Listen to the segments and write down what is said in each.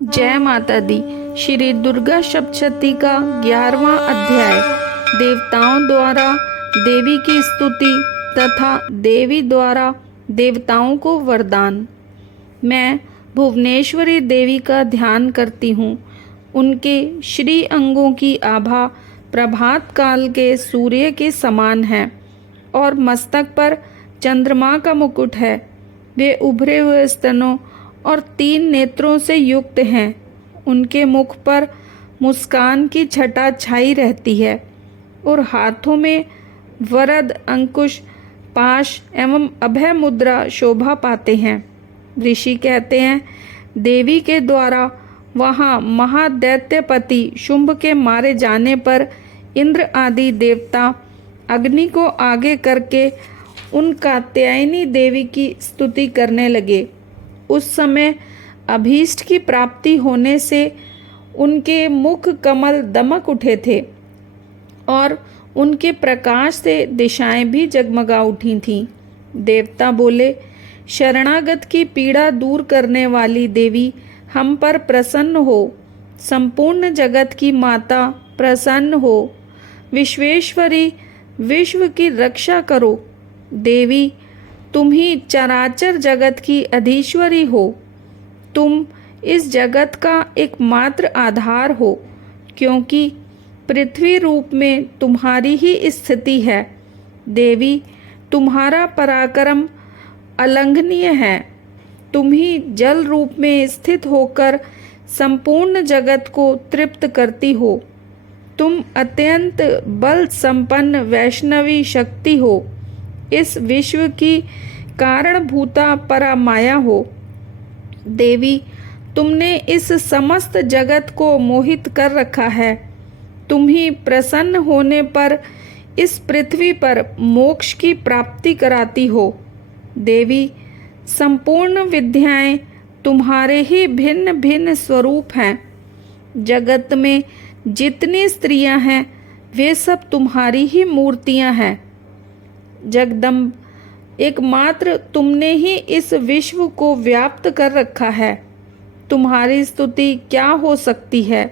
जय माता दी। श्री दुर्गा सप्तशती का 11वां अध्याय देवताओं द्वारा देवी की स्तुति तथा देवी द्वारा देवताओं को वरदान। मैं भुवनेश्वरी देवी का ध्यान करती हूँ। उनके श्री अंगों की आभा प्रभात काल के सूर्य के समान है और मस्तक पर चंद्रमा का मुकुट है। वे उभरे हुए स्तनों और 3 नेत्रों से युक्त हैं। उनके मुख पर मुस्कान की छटा छाई रहती है और हाथों में वरद, अंकुश, पाश एवं अभय मुद्रा शोभा पाते हैं। ऋषि कहते हैं, देवी के द्वारा वहाँ महादैत्यपति शुंभ के मारे जाने पर इंद्र आदि देवता अग्नि को आगे करके उन कात्यायनी देवी की स्तुति करने लगे। उस समय अभीष्ट की प्राप्ति होने से उनके मुख कमल दमक उठे थे और उनके प्रकाश से दिशाएं भी जगमगा उठी थीं। देवता बोले, शरणागत की पीड़ा दूर करने वाली देवी हम पर प्रसन्न हो। संपूर्ण जगत की माता प्रसन्न हो। विश्वेश्वरी, विश्व की रक्षा करो। देवी, तुम ही चराचर जगत की अधीश्वरी हो। तुम इस जगत का एकमात्र आधार हो, क्योंकि पृथ्वी रूप में तुम्हारी ही स्थिति है। देवी, तुम्हारा पराक्रम अलंघनीय है। तुम ही जल रूप में स्थित होकर संपूर्ण जगत को तृप्त करती हो। तुम अत्यंत बल संपन्न वैष्णवी शक्ति हो। इस विश्व की कारणभूता परामाया हो। देवी, तुमने इस समस्त जगत को मोहित कर रखा है। तुम ही प्रसन्न होने पर इस पृथ्वी पर मोक्ष की प्राप्ति कराती हो। देवी, संपूर्ण विद्याएं तुम्हारे ही भिन्न भिन्न स्वरूप हैं। जगत में जितनी स्त्रियां हैं वे सब तुम्हारी ही मूर्तियां हैं। जगदम्ब, एकमात्र तुमने ही इस विश्व को व्याप्त कर रखा है। तुम्हारी स्तुति क्या हो सकती है।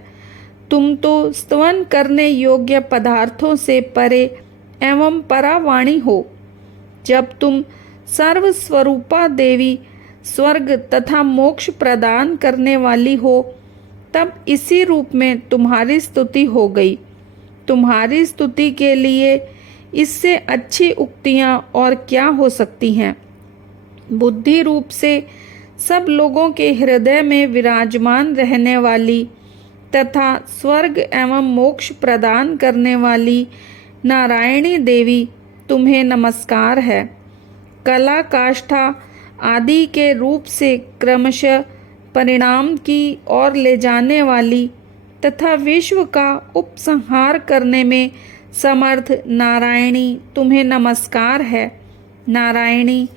तुम तो स्तवन करने योग्य पदार्थों से परे एवं परावाणी हो। जब तुम सर्वस्वरूपा देवी स्वर्ग तथा मोक्ष प्रदान करने वाली हो, तब इसी रूप में तुम्हारी स्तुति हो गई। तुम्हारी स्तुति के लिए इससे अच्छी उक्तियाँ और क्या हो सकती हैं। बुद्धि रूप से सब लोगों के हृदय में विराजमान रहने वाली तथा स्वर्ग एवं मोक्ष प्रदान करने वाली नारायणी देवी, तुम्हें नमस्कार है। कला, काष्ठा आदि के रूप से क्रमशः परिणाम की ओर ले जाने वाली तथा विश्व का उपसंहार करने में समर्थ नारायणी, तुम्हें नमस्कार है। नारायणी,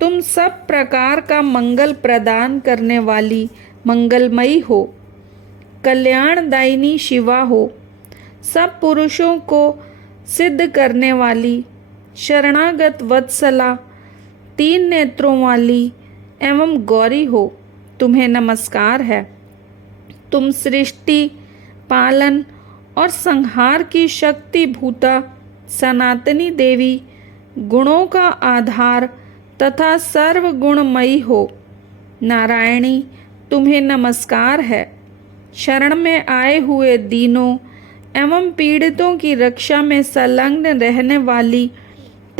तुम सब प्रकार का मंगल प्रदान करने वाली मंगलमयी हो। कल्याणदायिनी शिवा हो। सब पुरुषों को सिद्ध करने वाली शरणागत वत्सला, 3 नेत्रों वाली एवं गौरी हो। तुम्हें नमस्कार है। तुम सृष्टि, पालन और संहार की शक्ति भूता सनातनी देवी, गुणों का आधार तथा सर्वगुणमयी हो। नारायणी, तुम्हें नमस्कार है। शरण में आए हुए दीनों एवं पीड़ितों की रक्षा में संलग्न रहने वाली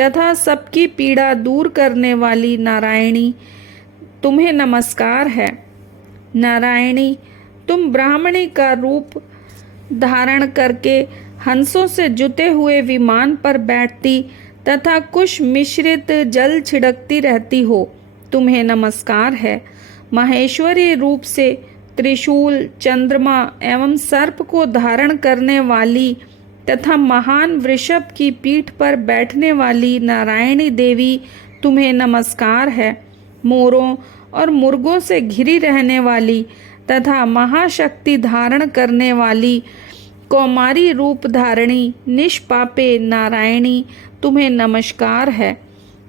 तथा सबकी पीड़ा दूर करने वाली नारायणी, तुम्हें नमस्कार है। नारायणी, तुम ब्राह्मणी का रूप धारण करके हंसों से जुते हुए विमान पर बैठती तथा कुश मिश्रित जल छिड़कती रहती हो। तुम्हें नमस्कार है। महेश्वरी रूप से त्रिशूल, चंद्रमा एवं सर्प को धारण करने वाली तथा महान वृषभ की पीठ पर बैठने वाली नारायणी देवी, तुम्हें नमस्कार है। मोरों और मुर्गों से घिरी रहने वाली तथा महाशक्ति धारण करने वाली कौमारी रूप धारणी निष्पापे नारायणी, तुम्हें नमस्कार है।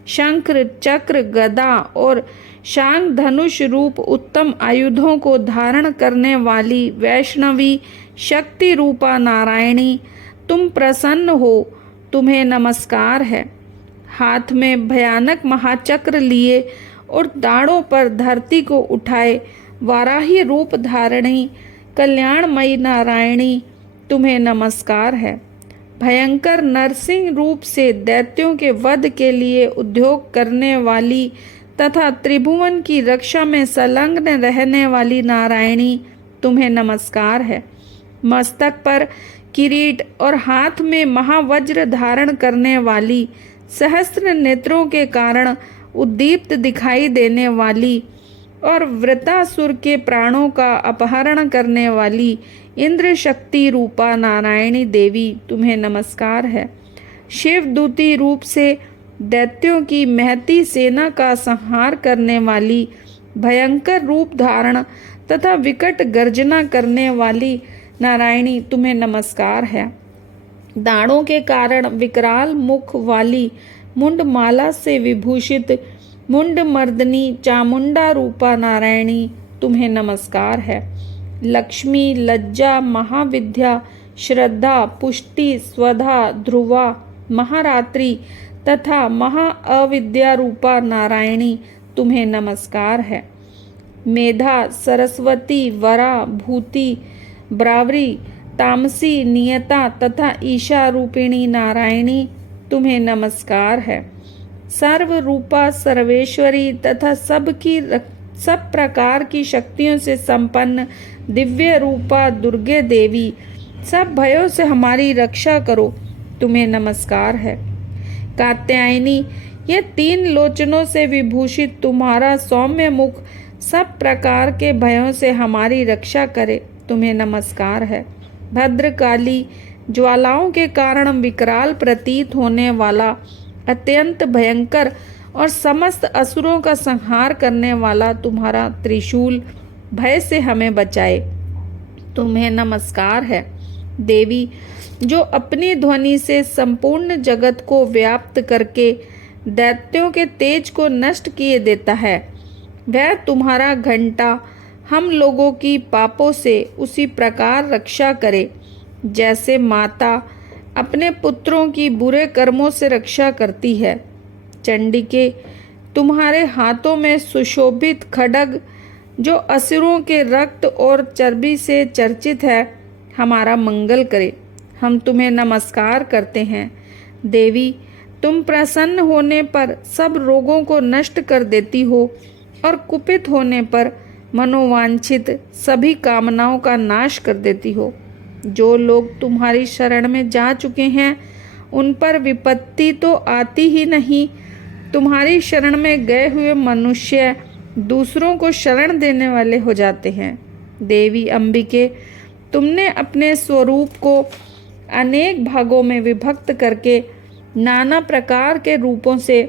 शंख, चक्र, गदा और शांग धनुष रूप उत्तम आयुधों को धारण करने वाली वैष्णवी शक्ति रूपा नारायणी, तुम प्रसन्न हो, तुम्हें नमस्कार है। हाथ में भयानक महाचक्र लिए और दाढ़ों पर धरती को उठाए वाराही रूप धारणी कल्याणमयी नारायणी, तुम्हें नमस्कार है। भयंकर नरसिंह रूप से दैत्यों के वध के लिए उद्योग करने वाली तथा त्रिभुवन की रक्षा में संलग्न रहने वाली नारायणी, तुम्हें नमस्कार है। मस्तक पर किरीट और हाथ में महावज्र धारण करने वाली, सहस्त्र नेत्रों के कारण उद्दीप्त दिखाई देने वाली और वृतासुर के प्राणों का अपहरण करने वाली इंद्र शक्ति रूपा नारायणी देवी, तुम्हें नमस्कार है। शिवदूती रूप से दैत्यों की महती सेना का संहार करने वाली, भयंकर रूप धारण तथा विकट गर्जना करने वाली नारायणी, तुम्हें नमस्कार है। दाढ़ों के कारण विकराल मुख वाली, मुंडमाला से विभूषित मुंड मर्दनी चामुंडा रूपा नारायणी, तुम्हें नमस्कार है। लक्ष्मी, लज्जा, महाविद्या, श्रद्धा, पुष्टि, स्वधा, ध्रुवा, महारात्रि तथा महाअविद्या रूपा नारायणी, तुम्हें नमस्कार है। मेधा, सरस्वती, वरा, भूति, ब्रावरी, तामसी, नियता तथा ईशा रूपिणी नारायणी, तुम्हें नमस्कार है। सर्व रूपा, सर्वेश्वरी तथा सब प्रकार की शक्तियों से संपन्न दिव्य रूपा दुर्गे देवी, सब भयों से हमारी रक्षा करो, तुम्हें नमस्कार है। कात्यायनी, ये 3 लोचनों से विभूषित तुम्हारा सौम्य मुख सब प्रकार के भयों से हमारी रक्षा करे, तुम्हें नमस्कार है। भद्रकाली, ज्वालाओं के कारण विकराल प्रतीत होने वाला, अत्यंत भयंकर और समस्त असुरों का संहार करने वाला तुम्हारा त्रिशूल भय से हमें बचाए, तुम्हें नमस्कार है। देवी, जो अपनी ध्वनि से संपूर्ण जगत को व्याप्त करके दैत्यों के तेज को नष्ट किए देता है, वह तुम्हारा घंटा हम लोगों की पापों से उसी प्रकार रक्षा करे जैसे माता अपने पुत्रों की बुरे कर्मों से रक्षा करती है। चंडिके, तुम्हारे हाथों में सुशोभित खड्ग जो असुरों के रक्त और चर्बी से चर्चित है, हमारा मंगल करे, हम तुम्हें नमस्कार करते हैं। देवी, तुम प्रसन्न होने पर सब रोगों को नष्ट कर देती हो और कुपित होने पर मनोवांछित सभी कामनाओं का नाश कर देती हो। जो लोग तुम्हारी शरण में जा चुके हैं उन पर विपत्ति तो आती ही नहीं, तुम्हारी शरण में गए हुए मनुष्य दूसरों को शरण देने वाले हो जाते हैं। देवी अंबिके, तुमने अपने स्वरूप को अनेक भागों में विभक्त करके नाना प्रकार के रूपों से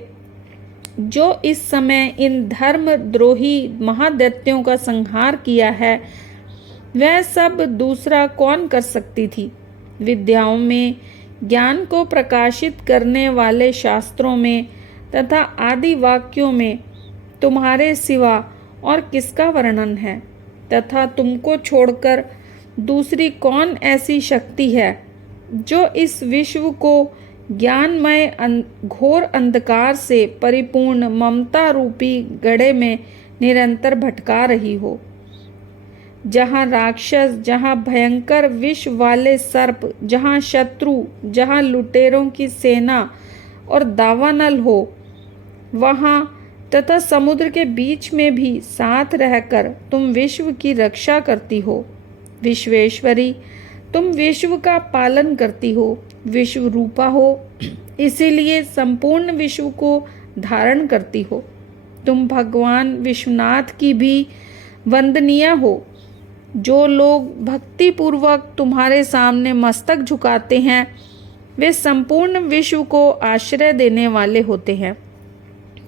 जो इस समय इन धर्मद्रोही महादैत्यों का संहार किया है, वह सब दूसरा कौन कर सकती थी। विद्याओं में, ज्ञान को प्रकाशित करने वाले शास्त्रों में तथा आदि वाक्यों में तुम्हारे सिवा और किसका वर्णन है, तथा तुमको छोड़कर दूसरी कौन ऐसी शक्ति है जो इस विश्व को ज्ञानमय घोर अंधकार से परिपूर्ण ममता रूपी गड्ढे में निरंतर भटका रही हो। जहाँ राक्षस, जहाँ भयंकर विष वाले सर्प, जहाँ शत्रु, जहाँ लुटेरों की सेना और दावानल हो, वहाँ तथा समुद्र के बीच में भी साथ रहकर तुम विश्व की रक्षा करती हो। विश्वेश्वरी, तुम विश्व का पालन करती हो, विश्व रूपा हो, इसीलिए संपूर्ण विश्व को धारण करती हो। तुम भगवान विश्वनाथ की भी वंदनीय हो। जो लोग भक्ति पूर्वक तुम्हारे सामने मस्तक झुकाते हैं, वे संपूर्ण विश्व को आश्रय देने वाले होते हैं।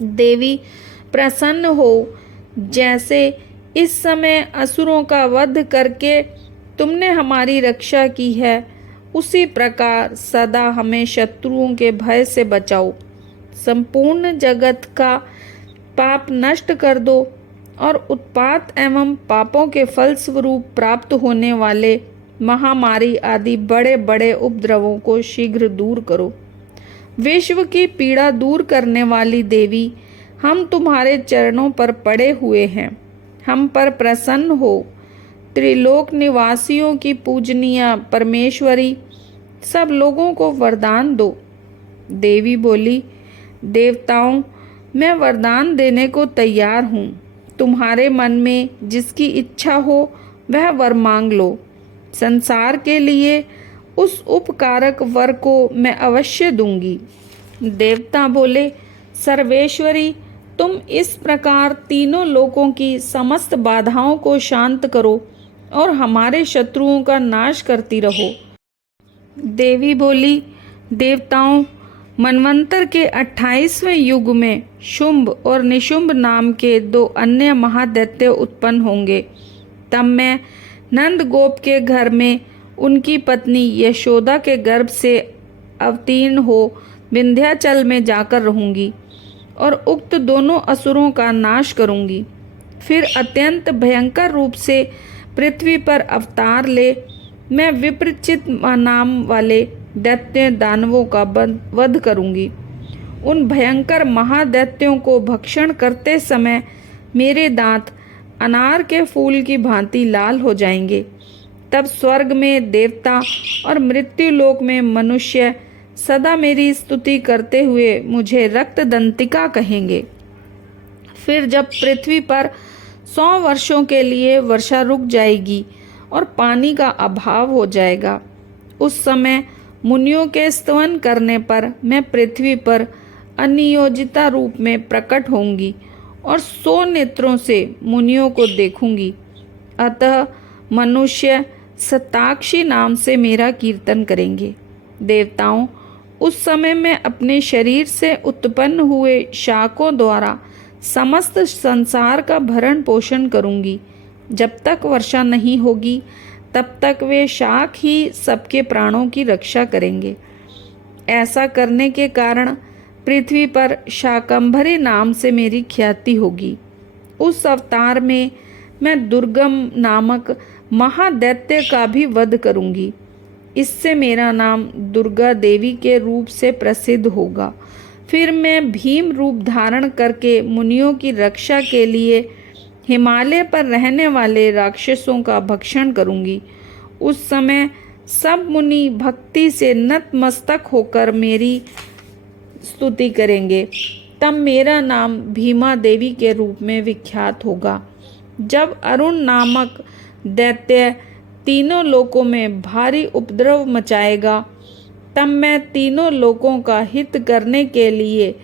देवी, प्रसन्न हो, जैसे इस समय असुरों का वध करके तुमने हमारी रक्षा की है, उसी प्रकार सदा हमें शत्रुओं के भय से बचाओ। संपूर्ण जगत का पाप नष्ट कर दो और उत्पात एवं पापों के फलस्वरूप प्राप्त होने वाले महामारी आदि बड़े बड़े उपद्रवों को शीघ्र दूर करो। विश्व की पीड़ा दूर करने वाली देवी, हम तुम्हारे चरणों पर पड़े हुए हैं, हम पर प्रसन्न हो। त्रिलोक निवासियों की पूजनीय परमेश्वरी, सब लोगों को वरदान दो। देवी बोली, देवताओं, मैं वरदान देने को तैयार हूँ। तुम्हारे मन में जिसकी इच्छा हो वह वर मांग लो। संसार के लिए उस उपकारक वर को मैं अवश्य दूंगी। देवता बोले, सर्वेश्वरी, तुम इस प्रकार तीनों लोकों की समस्त बाधाओं को शांत करो और हमारे शत्रुओं का नाश करती रहो। देवी बोली, देवताओं, मनवंतर के 28वें युग में शुंभ और निशुंभ नाम के 2 अन्य महादैत्य उत्पन्न होंगे। तब मैं नंद गोप के घर में उनकी पत्नी यशोदा के गर्भ से अवतीर्ण हो विंध्याचल में जाकर रहूंगी और उक्त दोनों असुरों का नाश करूंगी। फिर अत्यंत भयंकर रूप से पृथ्वी पर अवतार ले मैं विप्रचित नाम वाले दैत्य दानवों का वध करूंगी। उन भयंकर महादैत्यों को भक्षण करते समय मेरे दांत अनार के फूल की भांति लाल हो जाएंगे। तब स्वर्ग में देवता और मृत्युलोक में मनुष्य सदा मेरी स्तुति करते हुए मुझे रक्तदंतिका कहेंगे। फिर जब पृथ्वी पर 100 वर्षों के लिए वर्षा रुक जाएगी और पानी का अभाव हो जाएगा, उस समय मुनियों के स्तवन करने पर मैं पृथ्वी पर अनियोजिता रूप में प्रकट होंगी और 100 नेत्रों से मुनियों को देखूंगी। अतः मनुष्य सताक्षी नाम से मेरा कीर्तन करेंगे। देवताओं, उस समय मैं अपने शरीर से उत्पन्न हुए शाकों द्वारा समस्त संसार का भरण पोषण करूंगी। जब तक वर्षा नहीं होगी तब तक वे शाक ही सबके प्राणों की रक्षा करेंगे। ऐसा करने के कारण पृथ्वी पर शाकंभरी नाम से मेरी ख्याति होगी। उस अवतार में मैं दुर्गम नामक महादैत्य का भी वध करूंगी। इससे मेरा नाम दुर्गा देवी के रूप से प्रसिद्ध होगा। फिर मैं भीम रूप धारण करके मुनियों की रक्षा के लिए हिमालय पर रहने वाले राक्षसों का भक्षण करूंगी। उस समय सब मुनि भक्ति से नतमस्तक होकर मेरी स्तुति करेंगे। तब मेरा नाम भीमा देवी के रूप में विख्यात होगा। जब अरुण नामक दैत्य तीनों लोकों में भारी उपद्रव मचाएगा, तब मैं तीनों लोकों का हित करने के लिए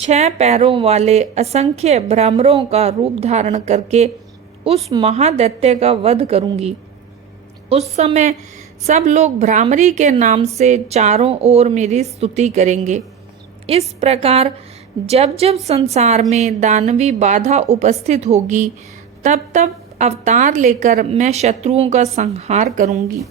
6 पैरों वाले असंख्य भ्रमरों का रूप धारण करके उस महादैत्य का वध करूंगी। उस समय सब लोग भ्रामरी के नाम से चारों ओर मेरी स्तुति करेंगे। इस प्रकार जब जब संसार में दानवी बाधा उपस्थित होगी, तब तब अवतार लेकर मैं शत्रुओं का संहार करूंगी।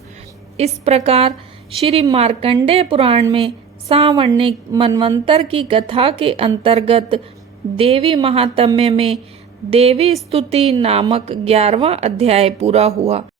इस प्रकार श्री मार्कंडेय पुराण में सावर्णिक मनवंतर की कथा के अंतर्गत देवी महात्म्य में देवी स्तुति नामक 11वां अध्याय पूरा हुआ।